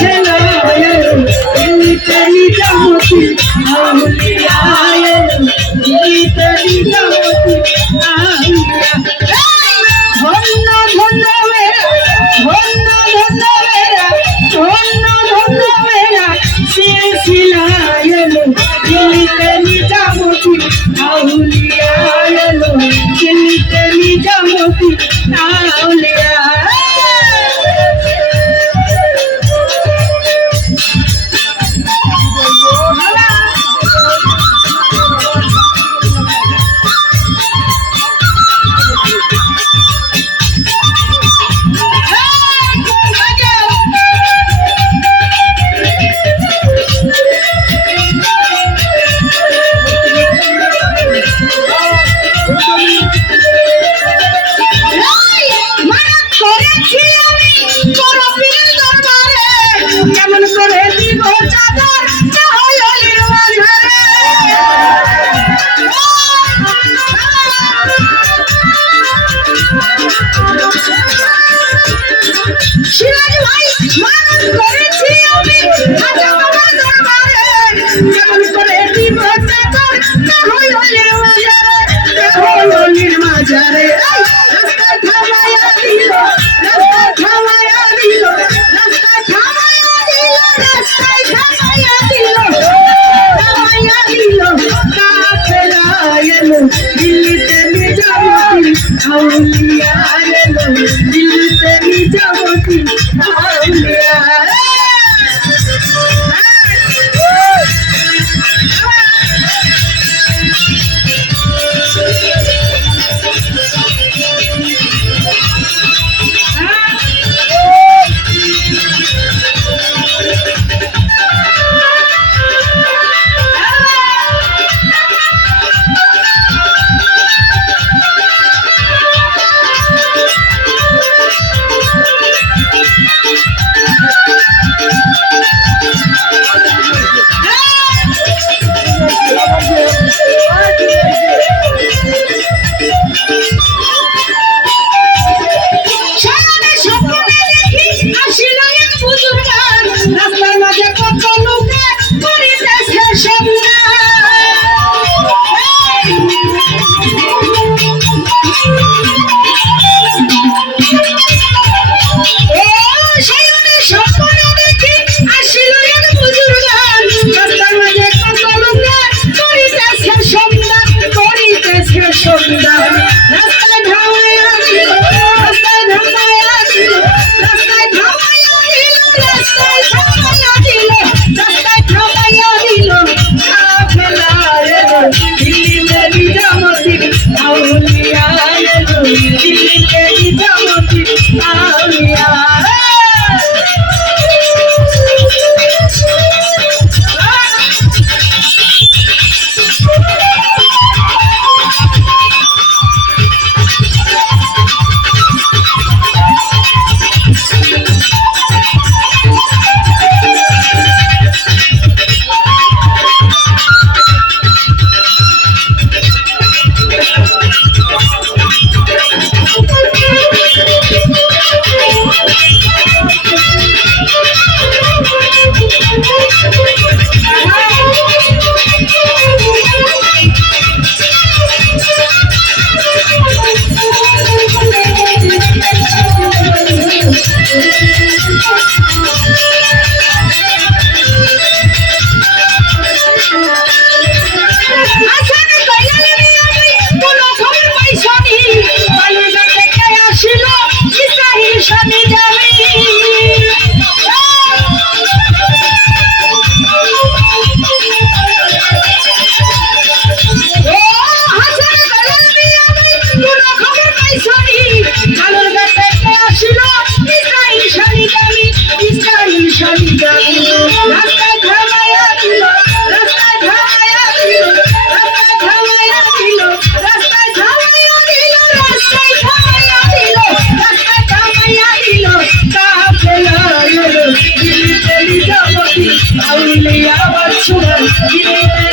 चला কেমন করে দিব চাদর চাহলির বন্ধনে সিরাজ ভাই মানন করেছি আমি আজ তোমার দরবারে কেমন করে দিব চাদর চাহলির বাজারে চাহলির বাজারে দিল্লিতে নিজামতি আউলিয়ার দিল্লিতে নিজামতি Nada. you Yeah.